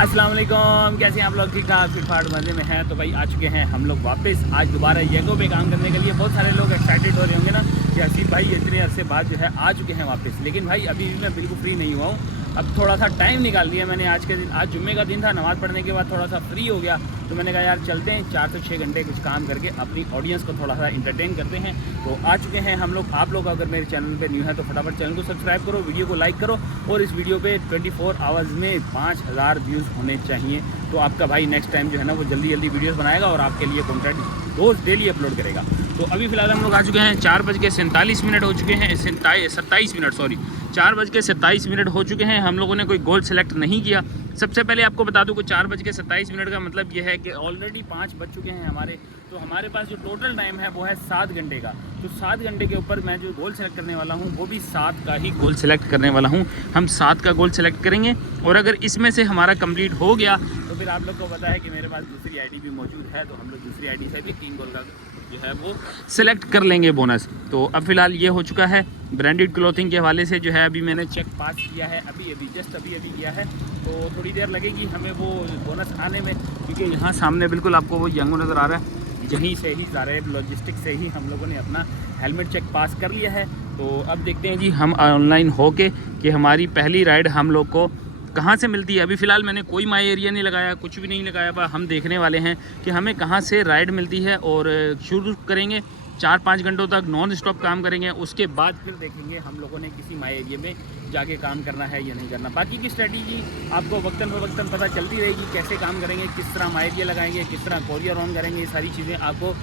अस्सलाम वालेकुम, कैसे हैं आप लोग? ठीक ठाक फिट फाट मज़े में हैं? तो भाई आ चुके हैं हम लोग वापस आज दोबारा येगो पे काम करने के लिए। बहुत सारे लोग एक्साइटेड हो रहे होंगे ना कि हसीब भाई इतने अरसे बाद जो है आ चुके हैं वापस। लेकिन भाई अभी भी मैं बिल्कुल फ्री नहीं हुआ हूँ। अब थोड़ा सा टाइम निकाल लिया मैंने आज के दिन। आज जुम्मे का दिन था, नमाज़ पढ़ने के बाद थोड़ा सा फ्री हो गया तो मैंने कहा यार चलते हैं 4 से 6 घंटे कुछ काम करके अपनी ऑडियंस को थोड़ा सा इंटरटेन करते हैं। तो आ चुके हैं हम लोग। आप लोग अगर मेरे चैनल पे न्यू है तो फटाफट चैनल को सब्सक्राइब करो, वीडियो को लाइक करो और इस वीडियो पे 24 आवर्स में 5000 व्यूज़ होने चाहिए। तो आपका भाई नेक्स्ट टाइम जो है ना वो जल्दी जल्दी वीडियोस बनाएगा और आपके लिए कंटेंट रोज़ डेली अपलोड करेगा। तो अभी फ़िलहाल हम लोग आ चुके हैं 4:47 हो चुके हैं, 27 मिनट सॉरी 4:27 हो चुके हैं। हम लोगों ने कोई गोल सेलेक्ट नहीं किया। सबसे पहले आपको बता दूं कि 4:27 का मतलब यह है कि ऑलरेडी 5 बज चुके हैं हमारे। तो हमारे पास जो टोटल टाइम है वो है 7 घंटे का। तो 7 घंटे के ऊपर मैं जो गोल सेलेक्ट करने वाला हूँ वो भी 7 का ही गोल सेलेक्ट करने वाला हूँ। हम 7 का गोल सेलेक्ट करेंगे और अगर इसमें से हमारा कंप्लीट हो गया तो फिर आप लोग को पता है कि मेरे पास दूसरी आईडी भी मौजूद है। तो हम लोग दूसरी आईडी से भी 3 गोल का जो है वो सिलेक्ट कर लेंगे बोनस। तो अब फिलहाल ये हो चुका है। ब्रांडेड क्लॉथिंग के हवाले से जो है अभी मैंने चेक पास किया है, अभी जस्ट अभी किया है। तो थोड़ी देर लगेगी हमें वो बोनस आने में, क्योंकि यहाँ सामने बिल्कुल आपको वो यंगो नज़र आ रहा है। यहीं से ही ज़ारेब लॉजिस्टिक से ही हम लोगों ने अपना हेलमेट चेक पास कर लिया है। तो अब देखते हैं जी हम ऑनलाइन होके कि हमारी पहली राइड हम लोग को कहाँ से मिलती है। अभी फ़िलहाल मैंने कोई माई एरिया नहीं लगाया, कुछ भी नहीं लगाया। हम देखने वाले हैं कि हमें कहाँ से राइड मिलती है और शुरू करेंगे। 4-5 घंटों तक नॉन स्टॉप काम करेंगे। उसके बाद फिर देखेंगे हम लोगों ने किसी माई एरिया में जाके काम करना है या नहीं करना। बाकी की स्ट्रेटजी आपको वक्तन फ़वक्तन पता चलती रहेगी, कैसे काम करेंगे, किस तरह माई एरिया लगाएंगे, किस तरह कोरियर ऑन करेंगे। ये सारी चीज़ें आपको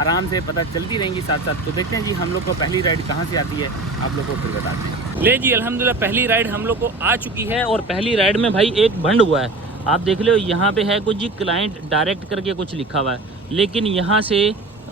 आराम से पता चलती रहेंगी साथ साथ। तो देखते हैं जी हम लोग को पहली राइड कहाँ से आती है, आप लोग को फिर बताते हैं। ले जी अल्हम्दुलिल्लाह पहली राइड हम लोग को आ चुकी है और पहली राइड में भाई एक भंड हुआ है। आप देख लो यहाँ पे है कुछ जी क्लाइंट डायरेक्ट करके कुछ लिखा हुआ है, लेकिन यहाँ से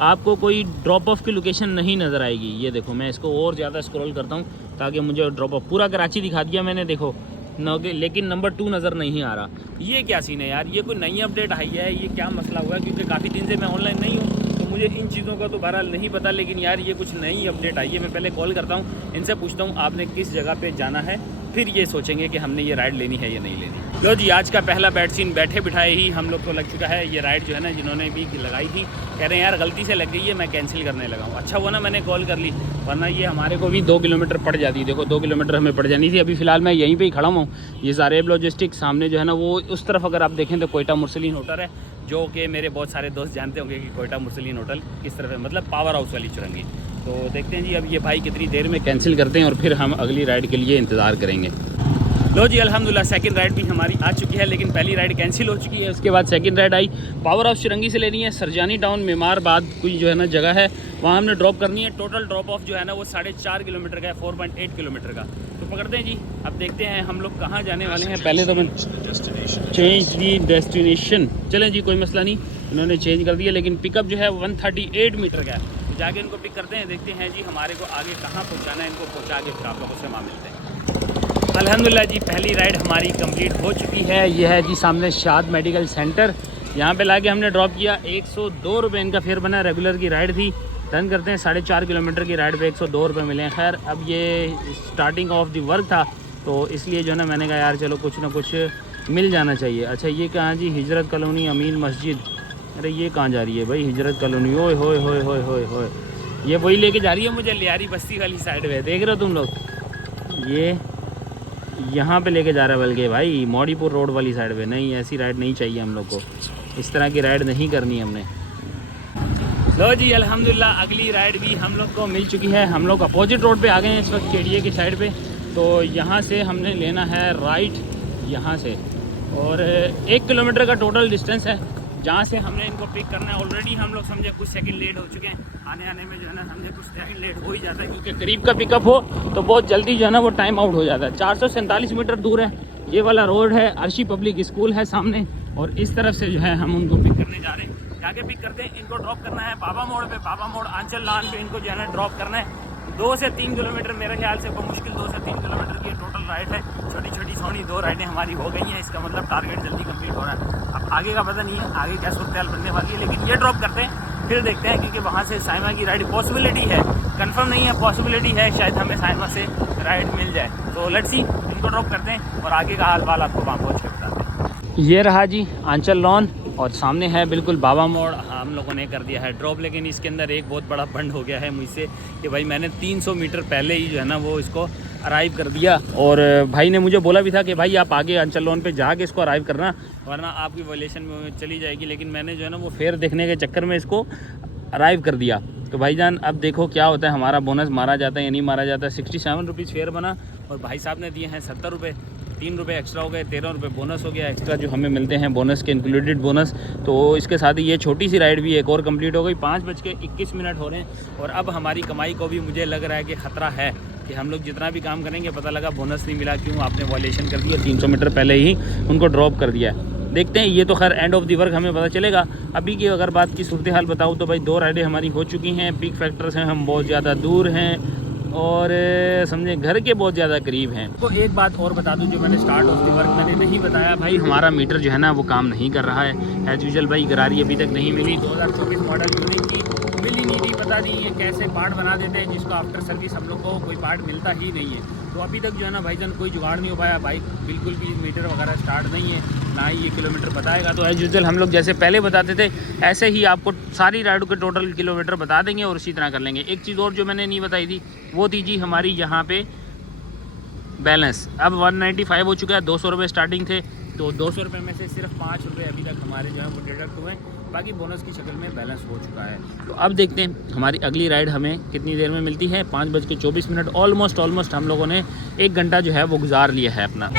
आपको कोई ड्रॉप ऑफ की लोकेशन नहीं नज़र आएगी। ये देखो मैं इसको और ज़्यादा स्क्रॉल करता हूँ ताकि मुझे ड्रॉप ऑफ पूरा कराची दिखा दिया मैंने, देखो लेकिन नंबर 2 नज़र नहीं आ रहा। ये क्या सीन है यार, ये कोई नई अपडेट आई है, ये क्या मसला हुआ है? क्योंकि काफ़ी दिन से मैं ऑनलाइन नहीं हूँ तो मुझे इन चीज़ों का तो बहरहाल नहीं पता। लेकिन यार ये कुछ नई अपडेट आई है। मैं पहले कॉल करता हूँ, इनसे पूछता हूँ आपने किस जगह पे जाना है, फिर ये सोचेंगे कि हमने ये राइड लेनी है या नहीं लेनी। लो जी आज का पहला बैट सीन बैठे बिठाए ही हम लोग को लग चुका है। ये राइड जो है ना जिन्होंने भी लगाई थी कह रहे हैं यार गलती से लग गई है, मैं कैंसिल करने लगा हूँ। अच्छा हुआ ना मैंने कॉल कर ली, वरना ये हमारे को भी 2 किलोमीटर पड़ जाती। देखो 2 किलोमीटर हमें पड़ जानी थी। अभी फ़िलहाल मैं यहीं पे ही खड़ा हूँ। ये ज़ारेब लॉजिस्टिक सामने जो है ना वो उस तरफ अगर आप देखें तो कोयटा मुरसलीन होटल है, जो कि मेरे बहुत सारे दोस्त जानते होंगे कि कोयटा मुरसलीन होटल किस तरफ है, मतलब पावर हाउस वाली चुरंगी। तो देखते हैं जी अब ये भाई कितनी देर में कैंसिल करते हैं और फिर हम अगली राइड के लिए इंतज़ार करेंगे। लो जी अल्हम्दुलिल्लाह सेकंड राइड भी हमारी आ चुकी है, लेकिन पहली राइड कैंसिल हो चुकी है। उसके बाद सेकंड राइड आई, पावर हाउस चुरंगी से लेनी है। सरजानी टाउन मेमारबाद कोई जो है ना जगह है, वहाँ हमने ड्रॉप करनी है। टोटल ड्रॉप ऑफ जो है ना वो 4.5 किलोमीटर का है, 4.8 किलोमीटर का। तो पकड़ते हैं जी, अब देखते हैं हम लोग कहाँ जाने वाले हैं। पहले तो मैं चेंज दी डेस्टिनेशन, चलें जी कोई मसला नहीं, इन्होंने चेंज कर दिया। लेकिन पिकअप जो है 138 मीटर का है, तो जाके इनको पिक करते हैं, देखते हैं जी हमारे को आगे कहाँ पहुँचाना है। इनको पहुँचा के फिर आप लोगों से वहाँ मिलते हैं। अल्हम्दुलिल्लाह जी पहली राइड हमारी कंप्लीट हो चुकी है। यह है जी सामने शाद मेडिकल सेंटर, यहाँ पे लाके हमने ड्रॉप किया। 102 रुपये इनका फेयर बना। रेगुलर की राइड थी, डन करते हैं। 4.5 किलोमीटर की राइड पे 102 रुपये मिले। खैर अब ये स्टार्टिंग ऑफ द वर्क था तो इसलिए जो है ना मैंने कहा यार चलो कुछ ना कुछ मिल जाना चाहिए। अच्छा ये कहाँ जी, हिजरत कॉलोनी अमीन मस्जिद। अरे ये कहाँ जा रही है भाई, हिजरत कॉलोनी? ओए होए होए होए होए होए, ये वही लेके जा रही है मुझे लियारी बस्ती वाली साइड में, देख रहे हो तुम लोग? ये यहाँ पे लेके जा रहा है, बल्कि भाई मौड़ीपुर रोड वाली साइड पे। नहीं ऐसी राइड नहीं चाहिए हम लोग को, इस तरह की राइड नहीं करनी हमने। लो जी अल्हम्दुलिल्लाह अगली राइड भी हम लोग को मिल चुकी है। हम लोग अपोजिट रोड पे आ गए हैं इस वक्त, केडिए की साइड पे। तो यहाँ से हमने लेना है राइट यहाँ से, और 1 किलोमीटर का टोटल डिस्टेंस है जहाँ से हमने इनको पिक करना है। ऑलरेडी हम लोग समझे कुछ सेकंड लेट हो चुके हैं, आने में जो है ना समझे कुछ सेकंड लेट हो ही जाता है, क्योंकि करीब का पिकअप हो तो बहुत जल्दी जो है ना वो टाइम आउट हो जाता है। 447 मीटर दूर है ये वाला रोड है, अर्शी पब्लिक स्कूल है सामने, और इस तरफ से जो है हम उनको पिक करने जा रहे हैं। जाके पिक करते हैं, इनको ड्रॉप करना है बाबा मोड़ पे, बाबा मोड़ आंचल लान पे इनको जो है ना ड्रॉप करना है। 2 से 3 किलोमीटर मेरे ख्याल से मुश्किल 2 से 3 किलोमीटर की टोटल राइड है। छोटी छोटी सोनी 2 राइडें हमारी हो गई हैं, इसका मतलब टारगेट जल्दी कंप्लीट हो रहा है। अब आगे का पता नहीं है आगे क्या सूरत बनने वाली है, लेकिन ये ड्रॉप करते हैं फिर देखते हैं, क्योंकि वहाँ से साइमा की राइड पॉसिबिलिटी है, कंफर्म नहीं है, पॉसिबिलिटी है शायद हमें साइमा से राइड मिल जाए। तो लेट्स सी, इनको ड्रॉप करते हैं और आगे का हाल बाल आपको वहाँ पहुँच के बताते हैं। ये रहा जी आंचल लॉन और सामने है बिल्कुल बाबा मोड़। हम लोगों ने कर दिया है ड्रॉप, लेकिन इसके अंदर एक बहुत बड़ा फंड हो गया है मुझसे कि भाई मैंने 300 मीटर पहले ही जो है ना वो इसको अराइव कर दिया। और भाई ने मुझे बोला भी था कि भाई आप आगे आंचल लॉन पे जाके इसको अराइव करना वरना आपकी वॉल्यूशन में चली जाएगी, लेकिन मैंने जो है ना वो फेयर देखने के चक्कर में इसको अराइव कर दिया। तो भाईजान अब देखो क्या होता है, हमारा बोनस मारा जाता है या नहीं मारा जाता है। 67 रुपीज़ फेयर बना और भाई साहब ने दिए हैं 70 रुपये, 3 रुपये एक्स्ट्रा हो गए, 13 रुपये बोनस हो गया एक्स्ट्रा जो हमें मिलते हैं बोनस के इंक्लूडेड बोनस। तो इसके साथ ही ये छोटी सी राइड भी एक और कंप्लीट हो गई। 5:21 हो रहे हैं और अब हमारी कमाई को भी मुझे लग रहा है कि ख़तरा है कि हम लोग जितना भी काम करेंगे पता लगा बोनस नहीं मिला, क्यों आपने वॉल्यूशन कर दिया, 300 मीटर पहले ही उनको ड्रॉप कर दिया है। देखते हैं, ये तो खैर एंड ऑफ द वर्क हमें पता चलेगा। अभी की अगर बात की सूरत हाल बताऊँ तो भाई 2 राइडें हमारी हो चुकी हैं। पीक फैक्टर से हम बहुत ज़्यादा दूर हैं और समझे घर के बहुत ज़्यादा करीब हैं। तो एक बात और बता दूं, जो मैंने स्टार्ट ऑफ द वर्क मैंने नहीं बताया, भाई हमारा मीटर जो है ना वो काम नहीं कर रहा है एज यूजुअल। भाई गरारी अभी तक नहीं मिली, 2024 मॉडल यूनिट की मिली नहीं, पता नहीं ये कैसे पार्ट बना देते हैं जिसको आफ्टर सर्विस हम लोग को कोई पार्ट मिलता ही नहीं है। तो अभी तक जो है ना भाईजान कोई जुगाड़ नहीं हो पाया। बाइक बिल्कुल भी मीटर वगैरह स्टार्ट नहीं है, ना ही ये किलोमीटर बताएगा। तो एज यूजुअल हम लोग जैसे पहले बताते थे ऐसे ही आपको सारी राइड के टोटल किलोमीटर बता देंगे और उसी तरह कर लेंगे। एक चीज़ और जो मैंने नहीं बताई थी वो थी जी हमारी यहाँ पे बैलेंस। अब 195 हो चुका है, 200 रुपये स्टार्टिंग थे, तो 200 रुपये में से सिर्फ 5 रुपये अभी तक हमारे जो है वो डिडक्ट हुए, बाकी बोनस की शक्ल में बैलेंस हो चुका है। तो अब देखते हैं हमारी अगली राइड हमें कितनी देर में मिलती है। 5:24 ऑलमोस्ट हम लोगों ने 1 घंटा जो है वो गुजार लिया है अपना।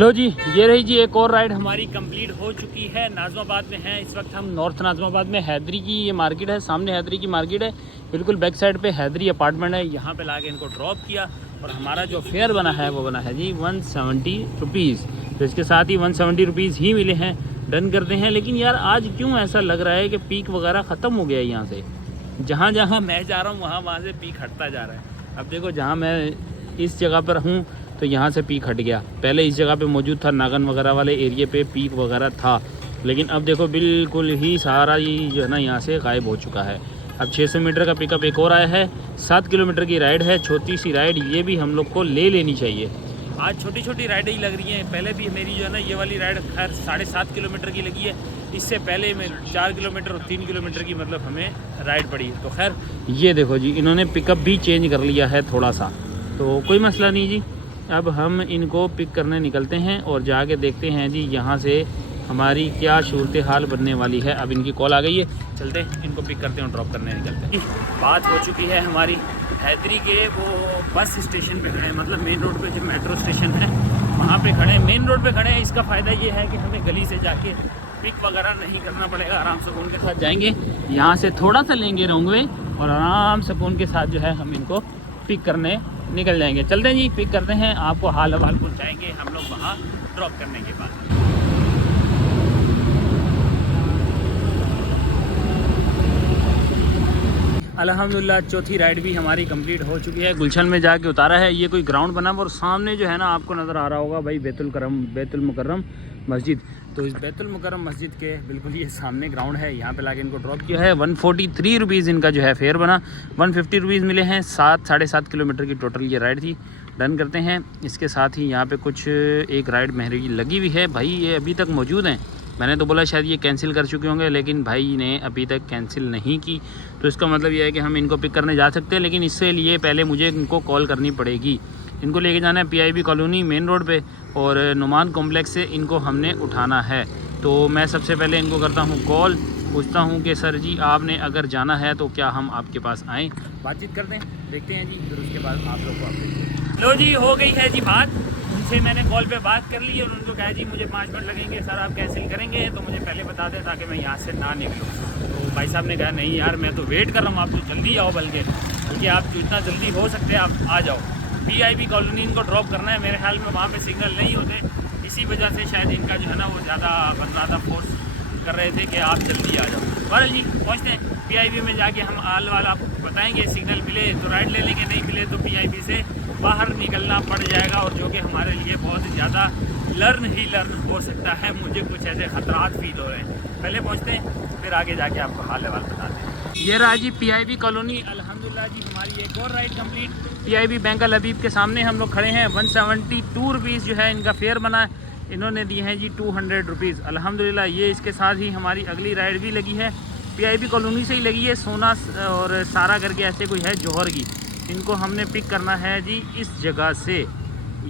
लो जी, ये रही जी एक और राइड हमारी कंप्लीट हो चुकी है। नाज़माबाद में है इस वक्त हम, नॉर्थ नाज़माबाद में। हैदरी की ये मार्केट है, सामने हैदरी की मार्केट है, बिल्कुल बैक साइड पे हैदरी अपार्टमेंट है। यहाँ पे लाके इनको ड्रॉप किया और हमारा जो फेयर बना है वो बना है जी 170 रुपीज़। तो इसके साथ ही 170 रुपीज़ ही मिले हैं। डन करते हैं। लेकिन यार आज क्यों ऐसा लग रहा है कि पीक वगैरह ख़त्म हो गया है यहाँ से। जहाँ जहाँ मैं जा रहा हूँ वहाँ से पीक हटता जा रहा है। अब देखो जहाँ मैं इस जगह पर हूँ तो यहाँ से पीक हट गया। पहले इस जगह पे मौजूद था, नागन वगैरह वाले एरिया पे पीक वगैरह था, लेकिन अब देखो बिल्कुल ही सारा ये जो है ना यहाँ से गायब हो चुका है। अब 600 मीटर का पिकअप एक और आया है। 7 किलोमीटर की राइड है, छोटी सी राइड, ये भी हम लोग को ले लेनी चाहिए। आज छोटी छोटी राइडें ही लग रही हैं। पहले भी मेरी जो है ना ये वाली राइड खैर 7.5 किलोमीटर की लगी है, इससे पहले में 4 किलोमीटर और 3 किलोमीटर की मतलब हमें राइड पड़ी। तो खैर ये देखो जी, इन्होंने पिकअप भी चेंज कर लिया है थोड़ा सा, तो कोई मसला नहीं जी। अब हम इनको पिक करने निकलते हैं और जाके देखते हैं जी यहाँ से हमारी क्या सूरत हाल बनने वाली है। अब इनकी कॉल आ गई है, चलते इनको पिक करते हैं और ड्रॉप करने निकलते हैं। बात हो चुकी है हमारी हैदरी के वो बस स्टेशन पे खड़े हैं, मतलब मेन रोड पे जो मेट्रो स्टेशन है वहाँ पे खड़े हैं, मेन रोड पे खड़े हैं। इसका फ़ायदा ये है कि हमें गली से जाके पिक वगैरह नहीं करना पड़ेगा, आराम सुकून के साथ जाएंगे। यहाँ से थोड़ा सा लेंगे रोंगवे और आराम सुकून के साथ जो है हम इनको पिक करने निकल जाएंगे। चलते हैं जी, पिक करते हैं, आपको हाल हवाल पहुँचाएँगे हम लोग वहाँ ड्रॉप करने के बाद। अल्हम्दुलिल्लाह चौथी राइड भी हमारी कंप्लीट हो चुकी है। गुलशन में जाके उतारा है, ये कोई ग्राउंड बना हुआ और सामने जो है ना आपको नज़र आ रहा होगा भाई बैतुल मुकर्रम मस्जिद। तो इस बैतुल मुकर्रम मस्जिद के बिल्कुल ये सामने ग्राउंड है, यहाँ पे लाके इनको ड्रॉप किया है। 143 रुपीज़ इनका जो है फेयर बना, 150 रुपीज़ मिले हैं। 7.5 किलोमीटर की टोटल ये राइड थी। डन करते हैं। इसके साथ ही यहाँ पे कुछ एक राइड मेहरी की लगी हुई है, भाई ये अभी तक मौजूद हैं। मैंने तो बोला शायद ये कैंसिल कर चुके होंगे, लेकिन भाई ने अभी तक कैंसिल नहीं की। तो इसका मतलब ये है कि हम इनको पिक करने जा सकते हैं, लेकिन इससे लिए पहले मुझे इनको कॉल करनी पड़ेगी। इनको लेके जाना है PIB कॉलोनी मेन रोड पे और नुमान कॉम्प्लेक्स से इनको हमने उठाना है। तो मैं सबसे पहले इनको करता हूँ कॉल, पूछता हूँ कि सर जी आपने अगर जाना है तो क्या हम आपके पास आएँ, बातचीत करते हैं, देखते हैं जी, फिर उसके बाद आप लोग को अपडेट। लो जी, हो गई है जी बात, उनसे मैंने कॉल पे बात कर ली और उनको कहा जी मुझे 5 मिनट लगेंगे सर, आप कैंसिल करेंगे तो मुझे पहले बता दें ताकि मैं यहाँ से ना निकलूँ। तो भाई साहब ने कहा नहीं यार मैं तो वेट कर रहा हूँ, आप तो जल्दी आओ, बल्कि आप जितना जल्दी हो सकते हैं आप आ जाओ। PIB कॉलोनी इनको ड्रॉप करना है, मेरे ख्याल में वहाँ पे सिग्नल नहीं होते, इसी वजह से शायद इनका जो है ना वो ज़्यादा फोर्स कर रहे थे कि आप जल्दी आ जाओ। बहरहाल जी पहुँचते हैं PIB में, जाके हम आल वाल आपको बताएंगे, सिग्नल मिले तो राइड ले लेंगे, नहीं मिले तो PIB से बाहर निकलना पड़ जाएगा, और जो कि हमारे लिए बहुत ज़्यादा लर्न हो सकता है। मुझे कुछ ऐसे ख़तरात फील हो रहे हैं। पहले पहुँचते हैं फिर आगे जाके आपको हाल हवाल बताते हैं। ये रहा जी PIB कॉलोनी। अल्हम्दुलिल्लाह जी हमारी एक और राइड कंप्लीट। PIB बैंक अल हबीब के सामने हम लोग खड़े हैं। 172 रुपीज़ जो है इनका फेयर बना है। इन्होंने दिए हैं जी 200 रुपीज़। अल्हम्दुलिल्लाह ये इसके साथ ही हमारी अगली राइड भी लगी है, PIP कॉलोनी से ही लगी है, सोना और सारा करके ऐसे कोई है जौहर की। इनको हमने पिक करना है जी इस जगह से,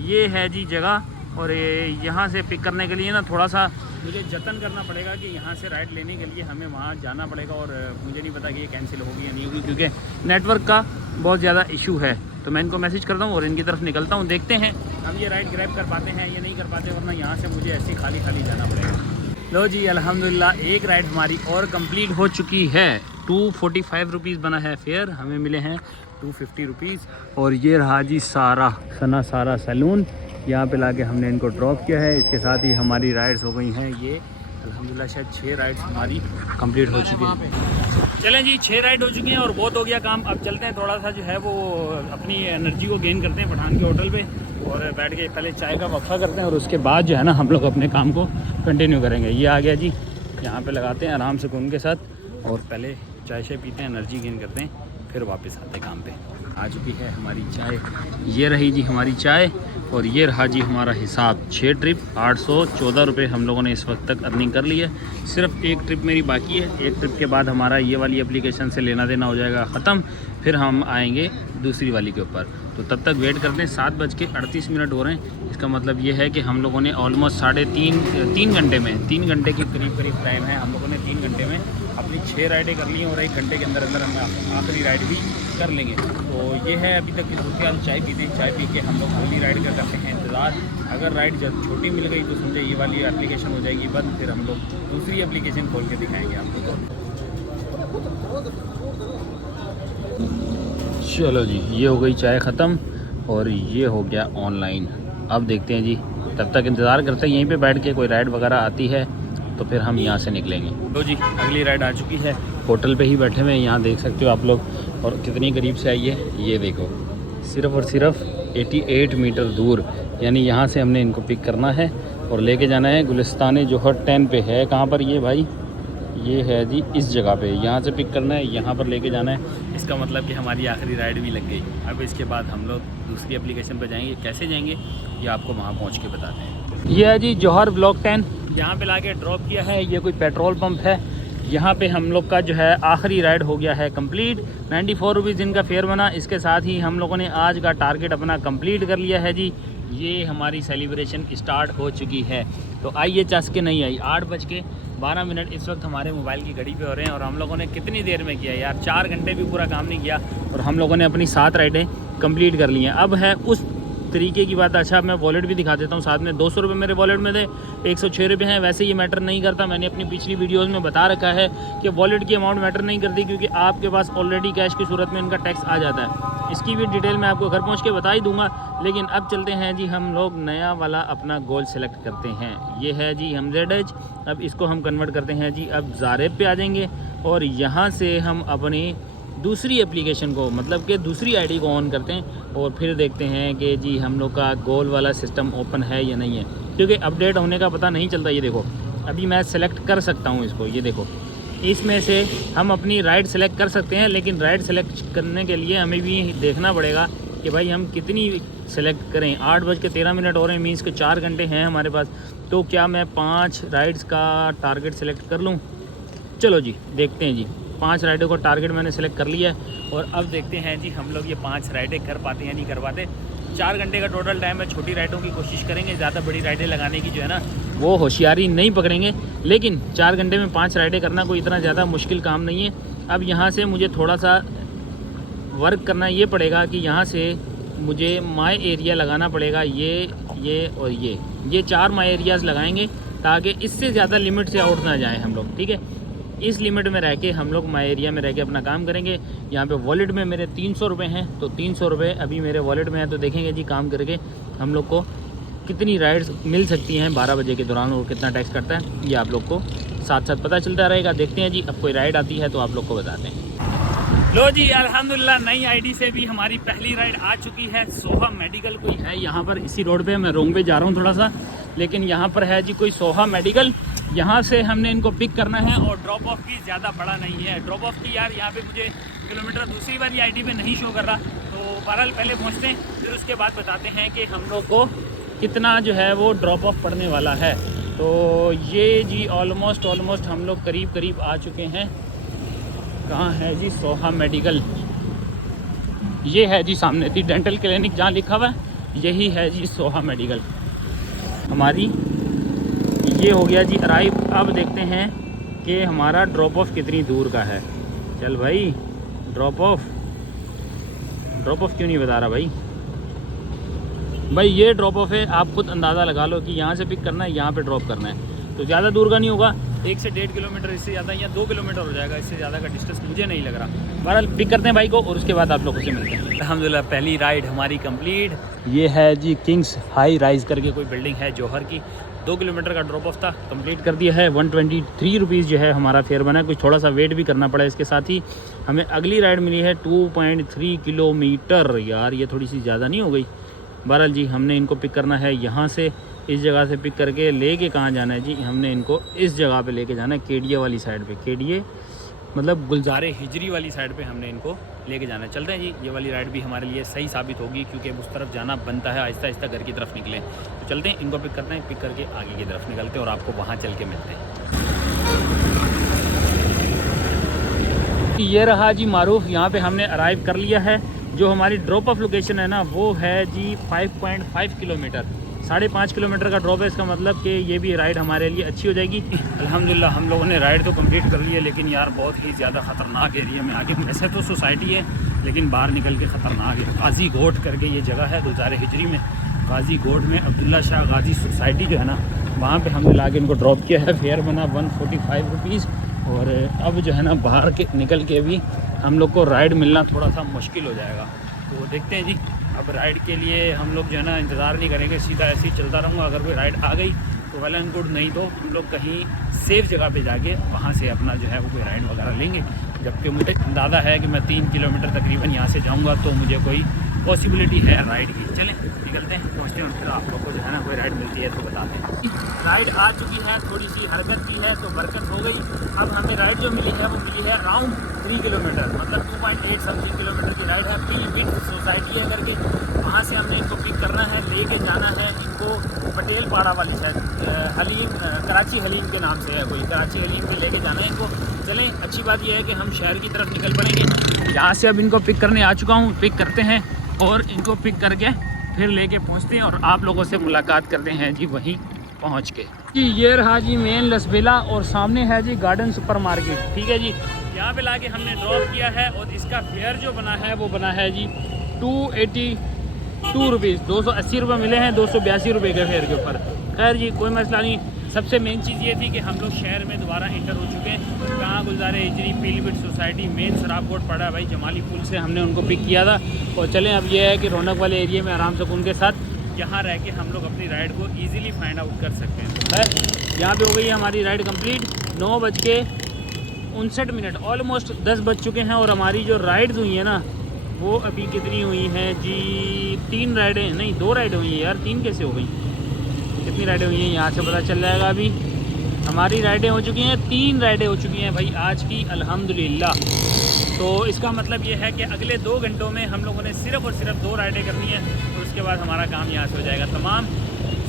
ये है जी जगह, और यहाँ से पिक करने के लिए ना थोड़ा सा मुझे जतन करना पड़ेगा कि यहाँ से राइड लेने के लिए हमें वहाँ जाना पड़ेगा, और मुझे नहीं पता कि ये कैंसिल होगी या नहीं होगी, क्योंकि नेटवर्क का बहुत ज़्यादा इशू है। तो मैं इनको मैसेज करता हूँ और इनकी तरफ निकलता हूँ, देखते हैं हम ये राइड ग्रैब कर पाते हैं या नहीं कर पाते, वरना यहाँ से मुझे ऐसे खाली खाली जाना पड़ेगा। लो जी अल्हम्दुलिल्लाह एक राइड हमारी और कंप्लीट हो चुकी है। 245 रुपीज़ बना है फेयर, हमें मिले हैं 250 रुपीज़। और ये रहा जी सारा सैलून, यहाँ पे लाके हमने इनको ड्रॉप किया है। इसके साथ ही हमारी राइड्स हो गई हैं ये अल्हम्दुलिल्लाह शायद 6 राइड्स हमारी कंप्लीट हो चुकी हैं। चलें जी 6 राइड हो चुकी हैं और बहुत हो गया काम। अब चलते हैं थोड़ा सा जो है वो अपनी एनर्जी को गेन करते हैं पठान के होटल पे, और बैठ के पहले चाय का वक्फा करते हैं और उसके बाद जो है ना हम लोग अपने काम को कंटिन्यू करेंगे। ये आ गया जी, यहाँ पे लगाते हैं आराम से सुकून के साथ, और पहले चाय पीते हैं, एनर्जी गेन करते हैं, फिर वापस आते हैं काम पे। आ चुकी है हमारी चाय, ये रही जी हमारी चाय, और ये रहा जी हमारा हिसाब। 6 ट्रिप 814 रुपये हम लोगों ने इस वक्त तक अर्निंग कर ली है। सिर्फ एक ट्रिप मेरी बाकी है, एक ट्रिप के बाद हमारा ये वाली एप्लीकेशन से लेना देना हो जाएगा ख़त्म, फिर हम आएंगे दूसरी वाली के ऊपर। तो तब तक वेट करते हैं। 7:38 हो रहे हैं, इसका मतलब ये है कि हम लोगों ने ऑलमोस्ट 3 घंटे में 3 घंटे की करीब टाइम है। हम लोगों ने 3 घंटे में अपनी 6 राइडें कर ली हैं और 1 घंटे के अंदर अंदर हम आखिरी राइड भी कर लेंगे। तो ये है अभी तक की सूरत। चाय पीते हैं, चाय पी के हम लोग अगली राइड का करते हैं इंतज़ार। अगर राइड जब छोटी मिल गई तो समझे ये वाली एप्लीकेशन हो जाएगी बंद, फिर हम लोग दूसरी एप्लीकेशन खोल के दिखाएंगे आपको। चलो जी ये हो गई चाय ख़त्म और ये हो गया ऑनलाइन। अब देखते हैं जी, तब तक इंतज़ार करते हैं यहीं पे बैठ के, कोई राइड वगैरह आती है तो फिर हम यहाँ से निकलेंगे। तो जी अगली राइड आ चुकी है, होटल पे ही बैठे हुए हैं, यहाँ देख सकते हो आप लोग, और कितनी करीब से आई है ये देखो, सिर्फ़ और सिर्फ 88 मीटर दूर। यानी यहाँ से हमने इनको पिक करना है और लेके जाना है गुलिस्तान जौहर 10 पे है। कहाँ पर ये भाई, ये है जी इस जगह पे, यहाँ से पिक करना है, यहाँ पर लेके जाना है। इसका मतलब कि हमारी आखिरी राइड भी लग गई। अब इसके बाद हम लोग दूसरी एप्लीकेशन पर जाएंगे। कैसे जाएंगे ये आपको वहाँ पहुँच के बताते हैं। ये है जी जौहर ब्लॉक 10, यहाँ पे लाके ड्रॉप किया है। ये कोई पेट्रोल पंप है, यहाँ पे हम लोग का जो है आखिरी राइड हो गया है कंप्लीट। 94 रुपीज़ इनका फेयर बना। इसके साथ ही हम लोगों ने आज का टारगेट अपना कंप्लीट कर लिया है जी। ये हमारी सेलिब्रेशन स्टार्ट हो चुकी है। तो आइए चस के नहीं आई, 8:12 इस वक्त हमारे मोबाइल की घड़ी पे हो रहे हैं। और हम लोगों ने कितनी देर में किया यार, 4 घंटे भी पूरा काम नहीं किया और हम लोगों ने अपनी 7 राइडें कंप्लीट कर ली हैं। अब है उस तरीके की बात। अच्छा मैं वॉलेट भी दिखा देता हूँ साथ में। 200 रुपये मेरे वॉलेट में थे, 106 रुपये हैं। वैसे ये मैटर नहीं करता, मैंने अपनी पिछली वीडियोस में बता रखा है कि वॉलेट की अमाउंट मैटर नहीं करती, क्योंकि आपके पास ऑलरेडी कैश की सूरत में इनका टैक्स आ जाता है। इसकी भी डिटेल मैं आपको घर पहुँच के बता ही दूँगा। लेकिन अब चलते हैं जी, हम लोग नया वाला अपना गोल सेलेक्ट करते हैं। ये है जी हमजेड एज। अब इसको हम कन्वर्ट करते हैं जी, अब ज़ारेब पे आ जाएंगे और यहाँ से हम अपनी दूसरी एप्लीकेशन को, मतलब कि दूसरी आईडी को ऑन करते हैं और फिर देखते हैं कि जी हम लोग का गोल वाला सिस्टम ओपन है या नहीं है, क्योंकि अपडेट होने का पता नहीं चलता। ये देखो अभी मैं सेलेक्ट कर सकता हूँ इसको, ये देखो इसमें से हम अपनी राइड सेलेक्ट कर सकते हैं। लेकिन राइड सेलेक्ट करने के लिए हमें भी देखना पड़ेगा कि भाई हम कितनी सेलेक्ट करें। 8:13 हो रहे हैं, मीन्स के 4 घंटे हैं हमारे पास। तो क्या मैं 5 राइड्स का टारगेट सेलेक्ट कर लूँ? चलो जी देखते हैं जी। 5 राइडों को टारगेट मैंने सेलेक्ट कर लिया है और अब देखते हैं जी हम लोग ये 5 राइडें कर पाते हैं नहीं कर पाते। 4 घंटे का टोटल टाइम है। छोटी राइडों की कोशिश करेंगे, ज़्यादा बड़ी राइडें लगाने की जो है ना वो होशियारी नहीं पकड़ेंगे। लेकिन 4 घंटे में 5 राइडें करना कोई इतना ज़्यादा मुश्किल काम नहीं है। अब यहाँ से मुझे थोड़ा सा वर्क करना ये पड़ेगा कि यहाँ से मुझे माई एरिया लगाना पड़ेगा। ये और ये 4 माई एरियाज़ लगाएंगे ताकि इससे ज़्यादा लिमिट से आउट ना जाएँ हम लोग, ठीक है। इस लिमिट में रह के हम लोग माई एरिया में रह के अपना काम करेंगे। यहाँ पे वॉलेट में मेरे 300 रुपये हैं, तो 300 रुपये अभी मेरे वॉलेट में है। तो देखेंगे जी काम करके हम लोग को कितनी राइड्स मिल सकती हैं 12 बजे के दौरान और कितना टैक्स करता है, ये आप लोग को साथ साथ पता चलता रहेगा। देखते हैं जी, अब कोई राइड आती है तो आप लोग को बताते हैं। लो जी अल्हम्दुलिल्लाह नई आईडी से भी हमारी पहली राइड आ चुकी है। सोहा मेडिकल कोई है यहाँ पर, इसी रोड पे मैं रोंग पे जा रहा हूँ थोड़ा सा, लेकिन यहाँ पर है जी कोई सोहा मेडिकल। यहाँ से हमने इनको पिक करना है और ड्रॉप ऑफ भी ज़्यादा बड़ा नहीं है। ड्रॉप ऑफ की यार यहाँ पे मुझे किलोमीटर दूसरी वाली आईडी पे नहीं शो कर रहा। तो बहरहाल पहले पहुँचते हैं, फिर उसके बाद बताते हैं कि हम लोग को कितना जो है वो ड्रॉप ऑफ पड़ने वाला है। तो ये जी ऑलमोस्ट हम लोग करीब आ चुके हैं। कहाँ है जी सोहा मेडिकल, ये है जी सामने थी डेंटल क्लिनिक जहाँ लिखा हुआ है, यही है जी सोहा मेडिकल हमारी। ये हो गया जी अराइव। अब देखते हैं कि हमारा ड्रॉप ऑफ कितनी दूर का है। चल भाई ड्रॉप ऑफ क्यों नहीं बता रहा भाई ये ड्रॉप ऑफ है। आप खुद अंदाज़ा लगा लो कि यहाँ से पिक करना है, यहाँ पे ड्रॉप करना है। तो ज़्यादा दूर का नहीं होगा, 1 से 1.5 किलोमीटर, इससे ज़्यादा या 2 किलोमीटर हो जाएगा। इससे ज़्यादा का डिस्टेंस मुझे नहीं लग रहा। बहरहाल पिक करते हैं भाई को और उसके बाद आप लोगों से मिलते हैं। अल्हम्दुलिल्लाह पहली राइड हमारी कंप्लीट। ये है जी किंग्स हाई राइज़ करके कोई बिल्डिंग है जौहर की। 2 किलोमीटर का ड्रॉप ऑफ था, कंप्लीट कर दिया है। 123 रुपीज़ जो है हमारा फेयर बना है। कुछ थोड़ा सा वेट भी करना पड़ा। इसके साथ ही हमें अगली राइड मिली है 2.3 किलोमीटर। यार ये थोड़ी सी ज़्यादा नहीं हो गई? बहरहाल जी हमने इनको पिक करना है यहाँ से, इस जगह से पिक करके लेके कहाँ जाना है जी, हमने इनको इस जगह पे लेके जाना है, केडिया वाली साइड पे। केडिये मतलब गुलजारे हिजरी वाली साइड पे हमने इनको लेके जाना है। चलते हैं जी, ये वाली राइड भी हमारे लिए सही साबित होगी क्योंकि अब उस तरफ जाना बनता है। आहिस्ता आहिस्ता घर की तरफ निकलें। तो चलते हैं, इनको पिक करते हैं, पिक करके आगे की तरफ निकलते हैं और आपको वहाँ चल के मिलते हैं। ये रहा जी मारूफ, यहाँ पे हमने अराइव कर लिया है। जो हमारी ड्रॉप ऑफ लोकेशन है ना वो है जी 5.5 किलोमीटर, 5.5 किलोमीटर का ड्रॉप है। इसका मतलब कि ये भी राइड हमारे लिए अच्छी हो जाएगी। अल्हम्दुलिल्लाह हम लोगों ने राइड तो कंप्लीट कर ली है, लेकिन यार बहुत ही ज़्यादा ख़तरनाक एरिया में आगे। वैसे तो सोसाइटी है लेकिन बाहर निकल के ख़तरनाक है। गाजी घोट करके ये जगह है गुलजार हिजरी में। गाजी घोट में अब्दुल्ला शाह गाजी सोसाइटी जो है ना, वहाँ पर हमने ला के इनको ड्रॉप किया है। फेयर बना 145 रुपीज़। और अब जो है ना बाहर के निकल के भी हम लोग को राइड मिलना थोड़ा सा मुश्किल हो जाएगा। तो देखते हैं जी, अब राइड के लिए हम लोग जो है ना इंतज़ार नहीं करेंगे, सीधा ऐसे ही चलता रहूँगा। अगर कोई राइड आ गई तो वेल एंड गुड, नहीं तो हम लोग कहीं सेफ़ जगह पे जाके वहाँ से अपना जो है वो कोई राइड वगैरह लेंगे। जबकि मुझे अंदाज़ा है कि मैं 3 किलोमीटर तकरीबन यहाँ से जाऊँगा तो मुझे कोई पॉसिबिलिटी है राइड की। चलें निकलते हैं, पहुँचते हैं और फिर आप लोग को जो है ना कोई राइड मिलती है तो बताते हैं। राइड आ चुकी है, थोड़ी सी हरकत की है तो बरकत हो गई। अब हमें राइड जो मिली है वो मिली है अराउंड 3 किलोमीटर, मतलब 2.8 समथिंग किलोमीटर की राइड है। पीलबिट सोसाइटी है करके, वहाँ से हमने इनको पिक करना है, लेके जाना है इनको पटेल पाड़ा वाली शायद हलीम, कराची हलीम के नाम से है कोई, कराची हलीम पे लेके जाना है इनको। चलें, अच्छी बात यह है कि हम शहर की तरफ निकल पड़ेंगे। यहाँ से अब इनको पिक करने आ चुका हूँ, पिक करते हैं और इनको पिक करके फिर लेके पहुँचते हैं और आप लोगों से मुलाकात करते हैं जी वहीं पहुँच के। जी ये रहा जी मेन लसबेला और सामने है जी गार्डन सुपर मार्केट। ठीक है जी, यहाँ पे लाके हमने ड्रॉप किया है और इसका फेयर जो बना है वो बना है जी 282 रुपीज़। 280 रुपये मिले हैं 282 रुपये के फेयर के ऊपर। खैर जी कोई मसला नहीं। सबसे मेन चीज़ ये थी कि हम लोग शहर में दोबारा इंटर हो चुके हैं। कहाँ गुलजार हिजरी पीलबिट सोसाइटी मेन शराब कोट पड़ा है भाई, जमाली पुल से हमने उनको पिक किया था। और चलें अब ये है कि रौनक वाले एरिया में आराम से उनके साथ यहाँ रह के हम लोग अपनी राइड को इजीली फाइंड आउट कर सकते हैं। है यहाँ पे हो गई है हमारी राइड कंप्लीट। 9:59 ऑलमोस्ट 10 बज चुके हैं और हमारी जो राइड्स हुई है ना वो अभी कितनी हुई हैं जी, 3 राइडें नहीं 2 राइडें हुई हैं यार, 3 कैसे हो गई? कितनी राइडें हुई हैं यहाँ से पता चल जाएगा। अभी हमारी राइडें हो चुकी हैं, 3 राइडें हो चुकी हैं भाई आज की अल्हम्दुलिल्लाह। तो इसका मतलब ये है कि अगले 2 घंटों में हम लोगों ने सिर्फ़ और सिर्फ 2 राइडें करनी है और उसके बाद हमारा काम यहाँ से हो जाएगा तमाम।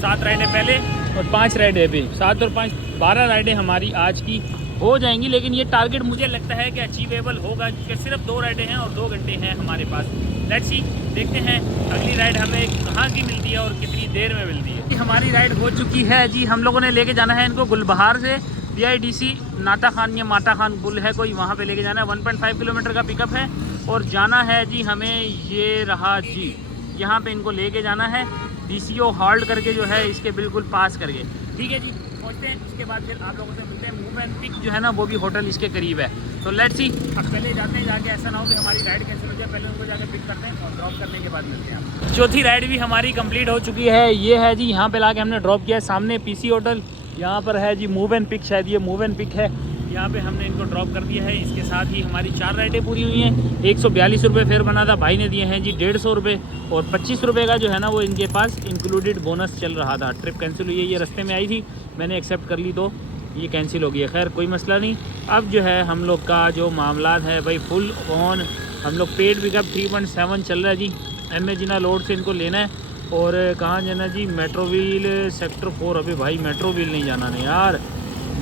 7 राइडें पहले और 5 राइडें अभी, 7 और 5 12 राइडें हमारी आज की हो जाएंगी। लेकिन ये टारगेट मुझे लगता है कि अचीवेबल होगा क्योंकि सिर्फ 2 राइडें हैं और 2 घंटे हैं हमारे पास। लेट्स सी, देखते हैं अगली राइड हमें कहाँ की मिलती है और कितनी देर में मिलती है। हमारी राइड हो चुकी है जी, हम लोगों ने लेके जाना है इनको गुलबहार से BIDC नाटा खान या माटा खान पुल है कोई, वहाँ पे लेके जाना है। 1.5 किलोमीटर का पिकअप है और जाना है जी हमें, ये रहा जी यहाँ पे इनको लेके जाना है DCO हॉल्ट करके जो है इसके बिल्कुल पास करके। ठीक है जी, पहुँचते हैं, उसके बाद फिर आप लोगों से मिलते हैं। मूव एंड पिक जो है ना वो भी होटल इसके करीब है। तो लेट्स सी, अब पहले जाते हैं, जाके ऐसा ना हो कि हमारी राइड कैंसिल हो जाए। पहले उनको जाकर पिक करते हैं और ड्रॉप करने के बाद मिलते हैं। चौथी राइड भी हमारी कंप्लीट हो चुकी है। ये है जी यहाँ पे लाके हमने ड्रॉप किया है, सामने PC होटल, यहाँ पर है जी मूव एंड पिक, शायद ये मूव एंड पिक है। यहाँ पे हमने इनको ड्रॉप कर दिया है। इसके साथ ही हमारी 4 राइडें पूरी हुई हैं। 142 रुपये फेयर बना था, भाई ने दिए हैं जी 150 रुपये और 25 रुपये का जो है ना वो इनके पास इंक्लूडेड बोनस चल रहा था। ट्रिप कैंसिल हुई है, ये रास्ते में आई थी, मैंने एक्सेप्ट कर ली तो ये कैंसिल हो गई है। खैर कोई मसला नहीं। अब जो है हम लोग का जो मामला है भाई फुल ऑन, हम लोग पेड पिकअप 3.7 चल रहा है जी। MA जिना लोड से इनको लेना है और कहाँ जाना जी, मेट्रोविल सेक्टर 4। अभी भाई मेट्रोविल नहीं जाना नहीं यार,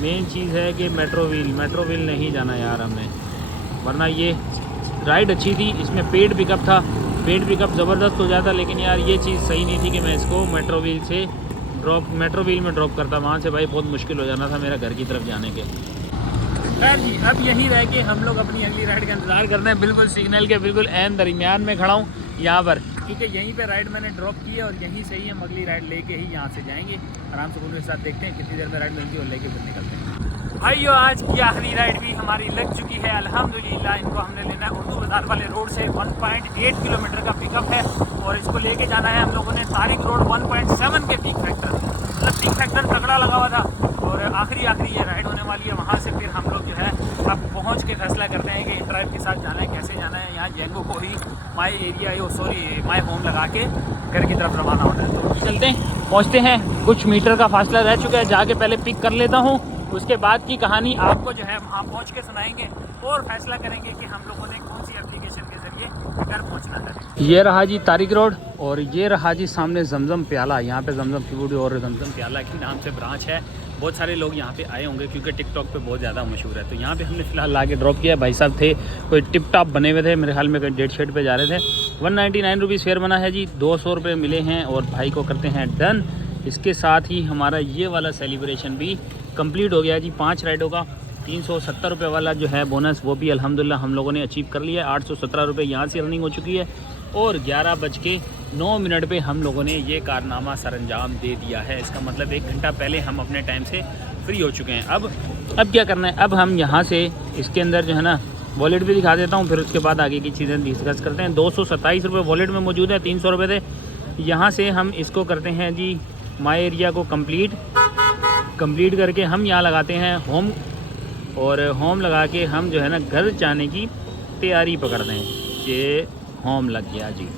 मेन चीज़ है कि मेट्रोविल नहीं जाना यार हमें, वरना ये राइड अच्छी थी, इसमें पेड पिकअप था, पेड पिकअप ज़बरदस्त हो जाता, लेकिन यार ये चीज़ सही नहीं थी कि मैं इसको मेट्रोविल में ड्रॉप करता, वहाँ से भाई बहुत मुश्किल हो जाना था मेरा घर की तरफ जाने के। खैर जी, अब यहीं रह के हम लोग अपनी अगली राइड का इंतज़ार करते हैं। बिल्कुल सिग्नल के बिल्कुल एन दरमियान में खड़ा हूँ यहाँ पर, क्योंकि यहीं पे राइड मैंने ड्रॉप की है और यहीं से ही हम अगली राइड लेके ही यहाँ से जाएंगे। आराम से उनके साथ देखते हैं कितनी देर में राइड मिलती है और लेके फिर निकलते हैं। भाइयों, आज की आखिरी राइड भी हमारी लग चुकी है अल्हम्दुलिल्लाह। इनको हमने लेना है उर्दू बाज़ार वाले रोड से, 1.8 किलोमीटर का पिकअप है और इसको लेके जाना है हम लोगों ने तारिक रोड 1.7 के पीक फैक्टर, मतलब पीक फैक्टर तगड़ा लगा हुआ था और आखिरी ये राइड होने वाली है। वहाँ से फिर हम लोग जो है अब पहुँच के फैसला करते हैं कि इन ड्राइव के साथ जाना है, कैसे जाना है। यहाँ जेंगो को ही माई होम लगा के घर की तरफ रवाना होना है। तो चलते हैं, पहुँचते हैं। कुछ मीटर का फासला रह चुका है, जाके पहले पिक कर लेता हूँ, उसके बाद की कहानी आपको जो है वहाँ पहुँच के सुनाएंगे और फैसला करेंगे कि हम लोगों ने कौन सी एप्लीकेशन के जरिए घर पहुँचना है। ये रहा जी तारिक रोड और ये रहा जी सामने जमजम प्याला। यहाँ पे जमजम फूड और जमजम प्याला के नाम से ब्रांच है। बहुत सारे लोग यहाँ पे आए होंगे क्योंकि टिकटॉक पे बहुत ज़्यादा मशहूर है। तो यहाँ पे हमने फ़िलहाल ला के ड्रॉप किया। भाई साहब थे कोई टिप टॉप बने हुए थे, मेरे ख्याल में कोई डेट शेड पे जा रहे थे। 199 रुपीज़ फेयर बना है जी, 200 रुपये मिले हैं और भाई को करते हैं डन। इसके साथ ही हमारा ये वाला सेलिब्रेशन भी कंप्लीट हो गया जी। 5 राइडों का 370 रुपये वाला जो है बोनस, वो भी अल्हम्दुलिल्लाह हम लोगों ने अचीव कर लिया है। 817 रुपये यहाँ से अर्निंग हो चुकी है और 11:09 पे हम लोगों ने ये कारनामा सरअंजाम दे दिया है। इसका मतलब 1 घंटा पहले हम अपने टाइम से फ्री हो चुके हैं। अब क्या करना है, अब हम यहाँ से इसके अंदर जो है ना वॉलेट भी दिखा देता हूँ, फिर उसके बाद आगे की चीज़ें डिस्कस करते हैं। 227 रुपये वॉलेट में मौजूद है, 300 रुपये थे। यहाँ से हम इसको करते हैं जी माई एरिया को कंप्लीट करके हम यहाँ लगाते हैं होम, और होम लगा के हम जो है ना घर जाने की तैयारी पकड़ते हैं। ये होम लग गया जी,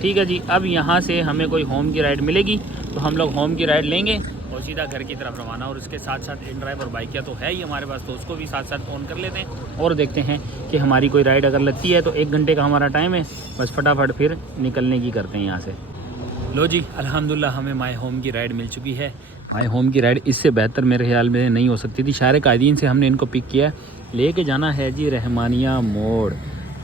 ठीक है जी। अब यहाँ से हमें कोई होम की राइड मिलेगी तो हम लोग होम की राइड लेंगे और सीधा घर की तरफ रवाना। और उसके साथ साथ इन ड्राइव और बाइक तो है ही हमारे पास, तो उसको भी साथ साथ ऑन कर लेते हैं और देखते हैं कि हमारी कोई राइड अगर लगती है तो 1 घंटे का हमारा टाइम है, बस फटाफट फिर निकलने की करते हैं यहाँ से। लो जी, अल्हम्दुलिल्लाह हमें माई होम की राइड मिल चुकी है। माई होम की राइड इससे बेहतर मेरे ख्याल में नहीं हो सकती थी। शारे कायदीन से हमने इनको पिक किया, लेके जाना है जी रहमानिया मोड़।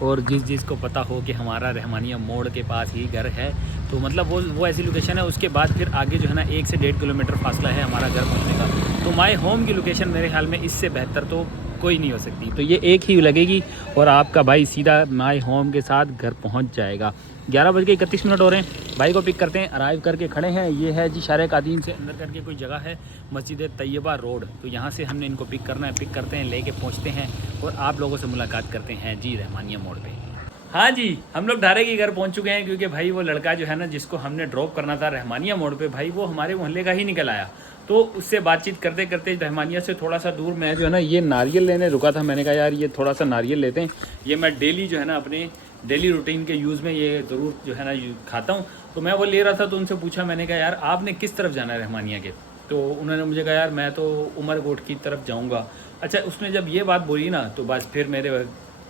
और जिस को पता हो कि हमारा रहमानिया मोड़ के पास ही घर है, तो मतलब वो ऐसी लोकेशन है। उसके बाद फिर आगे जो है ना 1 से 1.5 किलोमीटर फासला है हमारा घर पहुंचने का। तो माई होम की लोकेशन मेरे ख्याल में इससे बेहतर तो कोई नहीं हो सकती। तो ये एक ही लगेगी और आपका भाई सीधा माई होम के साथ घर पहुंच जाएगा। 11:31 हो रहे हैं। भाई को पिक करते हैं, अराइव करके खड़े हैं। ये है जी शारे कादीन से अंदर करके कोई जगह है, मस्जिद तैयबा रोड। तो यहाँ से हमने इनको पिक करना है, पिक करते हैं, लेके पहुँचते हैं और आप लोगों से मुलाकात करते हैं जी रहमानिया मोड़ पे। हाँ जी, हम लोग डायरेक्ट ही घर पहुँच चुके हैं, क्योंकि भाई वो लड़का जो है ना जिसको हमने ड्रॉप करना था रहमानिया मोड़ पे, भाई वो हमारे मोहल्ले का ही निकल आया। तो उससे बातचीत करते करते रहमानिया से थोड़ा सा दूर मैं जो है ना ये नारियल लेने रुका था। मैंने कहा यार ये थोड़ा सा नारियल लेते हैं, ये मैं डेली जो है ना अपने डेली रूटीन के यूज़ में ये ज़रूर जो है ना खाता हूँ। तो मैं वो ले रहा था, तो उनसे पूछा, मैंने कहा यार आपने किस तरफ जाना है रहमानिया के? तो उन्होंने मुझे कहा यार मैं तो उमरकोट की तरफ जाऊँगा। अच्छा, उसने जब ये बात बोली ना तो बस फिर मेरे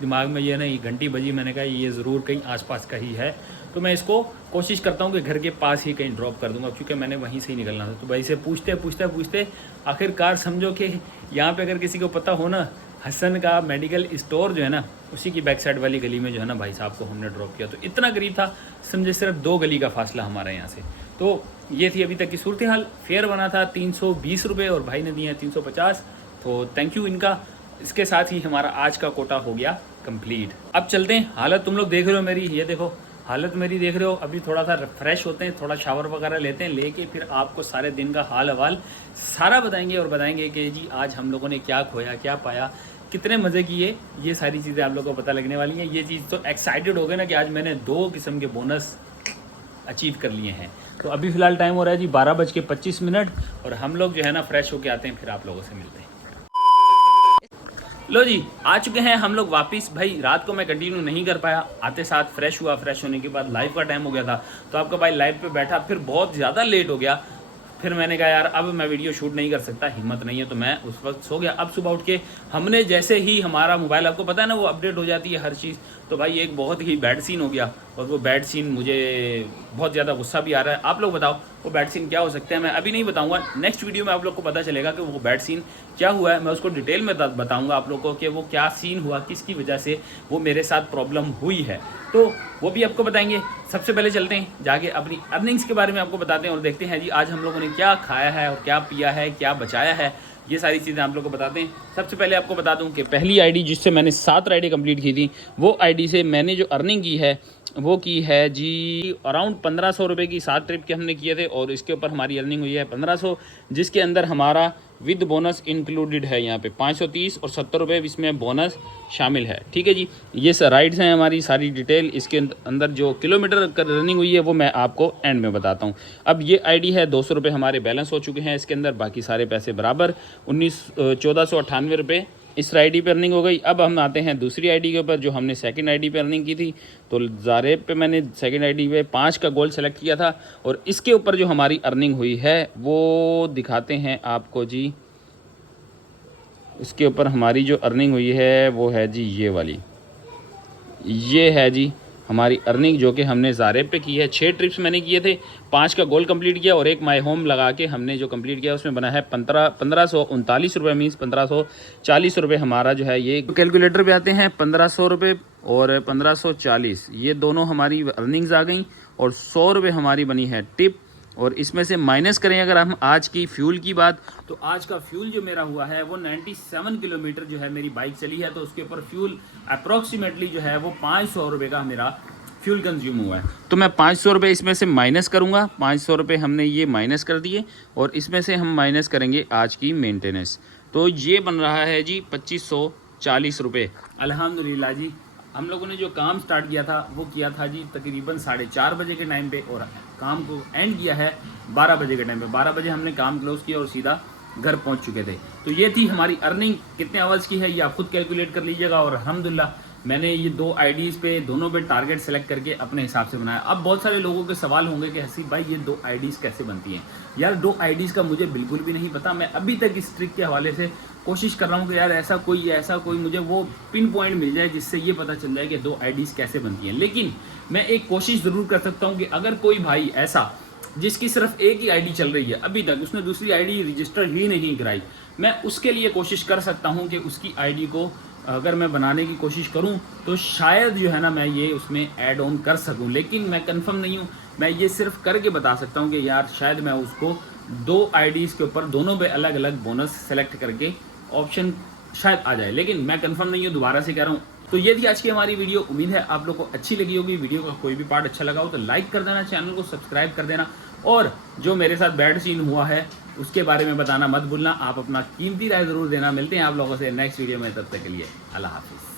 दिमाग में ये नहीं घंटी बजी। मैंने कहा ये ज़रूर कहीं आसपास का ही है, तो मैं इसको कोशिश करता हूँ कि घर के पास ही कहीं ड्रॉप कर दूँगा, क्योंकि मैंने वहीं से ही निकलना था। तो भाई से पूछते आखिरकार समझो कि यहाँ पे अगर किसी को पता हो ना, हसन का मेडिकल स्टोर जो है ना उसी की बैक साइड वाली गली में जो है ना भाई साहब को हमने ड्रॉप किया। तो इतना करीब था, समझे सिर्फ 2 गली का फासला हमारा यहाँ से। तो ये थी अभी तक की सूरत हाल। फेयर बना था 320 रुपये और भाई ने दिए हैं 350, तो थैंक यू इनका। इसके साथ ही हमारा आज का कोटा हो गया कंप्लीट। अब चलते हैं। हालत तुम लोग देख रहे हो मेरी, ये देखो हालत मेरी देख रहे हो। अभी थोड़ा सा फ्रेश होते हैं, थोड़ा शावर वगैरह लेते हैं, लेके फिर आपको सारे दिन का हाल हवाल सारा बताएंगे और बताएंगे कि जी आज हम लोगों ने क्या खोया, क्या पाया, कितने मज़े किए। ये सारी चीज़ें आप लोगों को पता लगने वाली हैं। ये चीज़ तो एक्साइटेड हो गए ना कि आज मैंने 2 किस्म के बोनस अचीव कर लिए हैं। तो अभी फ़िलहाल टाइम हो रहा है जी 12:25 और हम लोग जो है ना फ्रेश होके आते हैं, फिर आप लोगों से मिलते हैं। लो जी, आ चुके हैं हम लोग वापस। भाई रात को मैं कंटिन्यू नहीं कर पाया, आते साथ फ्रेश हुआ, फ्रेश होने के बाद लाइव का टाइम हो गया था, तो आपका भाई लाइव पे बैठा, फिर बहुत ज़्यादा लेट हो गया। फिर मैंने कहा यार अब मैं वीडियो शूट नहीं कर सकता, हिम्मत नहीं है, तो मैं उस वक्त सो गया। अब सुबह उठ के हमने जैसे ही हमारा मोबाइल, आपको पता है ना वो अपडेट हो जाती है हर चीज़, तो भाई एक बहुत ही बैड सीन हो गया। और वो बैड सीन मुझे बहुत ज़्यादा गुस्सा भी आ रहा है। आप लोग बताओ वो बैड सीन क्या हो सकता है? मैं अभी नहीं बताऊंगा, नेक्स्ट वीडियो में आप लोग को पता चलेगा कि वो बैड सीन क्या हुआ है। मैं उसको डिटेल में बताऊंगा आप लोग को कि वो क्या सीन हुआ, किसकी वजह से वो मेरे साथ प्रॉब्लम हुई है, तो वो भी आपको बताएंगे। सबसे पहले चलते हैं जाके अपनी अर्निंग्स के बारे में आपको बताते हैं और देखते हैं जी आज हम लोगों ने क्या खाया है और क्या पिया है, क्या बचाया है, ये सारी चीज़ें आप लोग को बताते हैं। सबसे पहले आपको बता दूं कि पहली आईडी जिससे मैंने 7 राइडें कंप्लीट की थी, वो आईडी से मैंने जो अर्निंग की है वो की है जी अराउंड 1500 रुपये की। 7 ट्रिप के हमने किए थे और इसके ऊपर हमारी अर्निंग हुई है 1500, जिसके अंदर हमारा विद बोनस इंक्लूडेड है यहाँ पे 530 और 70 रुपये इसमें बोनस शामिल है। ठीक है जी, ये राइड्स हैं हमारी सारी डिटेल। इसके अंदर जो किलोमीटर रनिंग हुई है वो मैं आपको एंड में बताता हूँ। अब ये आईडी है 200 रुपये हमारे बैलेंस हो चुके हैं इसके अंदर, बाकी सारे पैसे बराबर 1498 रुपये इस आईडी पे अर्निंग हो गई। अब हम आते हैं दूसरी आईडी के ऊपर जो हमने सेकंड आईडी पे अर्निंग की थी। तो ज़ारेब पे मैंने सेकंड आईडी पे 5 का गोल सेलेक्ट किया था और इसके ऊपर जो हमारी अर्निंग हुई है वो दिखाते हैं आपको जी। इसके ऊपर हमारी जो अर्निंग हुई है वो है जी ये वाली, ये है जी हमारी अर्निंग जो कि हमने ज़ारेब पे की है। 6 ट्रिप्स मैंने किए थे, 5 का गोल कंप्लीट किया और एक माई होम लगा के हमने जो कंप्लीट किया उसमें बना है 1539 रुपये, मीन्स 1540 रुपये हमारा जो है। ये कैलकुलेटर पे आते हैं 1500 रुपये और 1540, ये दोनों हमारी अर्निंग्स आ गई और 100 रुपये हमारी बनी है टिप। और इसमें से माइनस करें अगर हम आज की फ्यूल की बात, तो आज का फ्यूल जो मेरा हुआ है वो 97 किलोमीटर जो है मेरी बाइक चली है, तो उसके ऊपर फ्यूल अप्रॉक्सीमेटली जो है वो 500 रुपये का मेरा फ्यूल कंज्यूम हुआ है। तो मैं 500 रुपये इसमें से माइनस करूँगा, 500 रुपये हमने ये माइनस कर दिए और इसमें से हम माइनस करेंगे आज की मेंटेनेंस, तो ये बन रहा है जी 2540 रुपये। अल्हम्दुलिल्लाह जी, हम लोगों ने जो काम स्टार्ट किया था वो किया था जी तकरीबन 4:30 बजे के टाइम पे और काम को एंड किया है 12 बजे के टाइम पे। 12 बजे हमने काम क्लोज किया और सीधा घर पहुंच चुके थे। तो ये थी हमारी अर्निंग। कितने आवर्स की है ये आप खुद कैलकुलेट कर लीजिएगा। और अल्हम्दुलिल्लाह मैंने ये 2 आईडीज़ पे दोनों पे टारगेट सेलेक्ट करके अपने हिसाब से बनाया। अब बहुत सारे लोगों के सवाल होंगे कि हसीब भाई ये 2 आईडीज़ कैसे बनती हैं? यार 2 आईडीज़ का मुझे बिल्कुल भी नहीं पता। मैं अभी तक इस ट्रिक के हवाले से कोशिश कर रहा हूँ कि यार ऐसा कोई मुझे वो पिन पॉइंट मिल जाए जिससे ये पता चल जाए कि 2 आईडीज़ कैसे बनती हैं। लेकिन मैं एक कोशिश ज़रूर कर सकता हूँ कि अगर कोई भाई ऐसा जिसकी सिर्फ एक ही आईडी चल रही है, अभी तक उसने दूसरी आईडी रजिस्टर ही नहीं कराई, मैं उसके लिए कोशिश कर सकता हूँ कि उसकी आईडी को अगर मैं बनाने की कोशिश करूं तो शायद जो है ना मैं ये उसमें ऐड ऑन कर सकूं। लेकिन मैं कंफर्म नहीं हूं, मैं ये सिर्फ करके बता सकता हूं कि यार शायद मैं उसको 2 आईडीज़ के ऊपर दोनों पे अलग अलग बोनस सेलेक्ट करके ऑप्शन शायद आ जाए, लेकिन मैं कंफर्म नहीं हूँ, दोबारा से कह रहा हूँ। तो ये थी आज की हमारी वीडियो। उम्मीद है आप लोग को अच्छी लगी होगी। वीडियो का कोई भी पार्ट अच्छा लगा हो तो लाइक कर देना, चैनल को सब्सक्राइब कर देना और जो मेरे साथ बैड सीन हुआ है उसके बारे में बताना मत भूलना। आप अपना कीमती राय ज़रूर देना। मिलते हैं आप लोगों से नेक्स्ट वीडियो में, तब तक के लिए अल्लाह हाफिज़।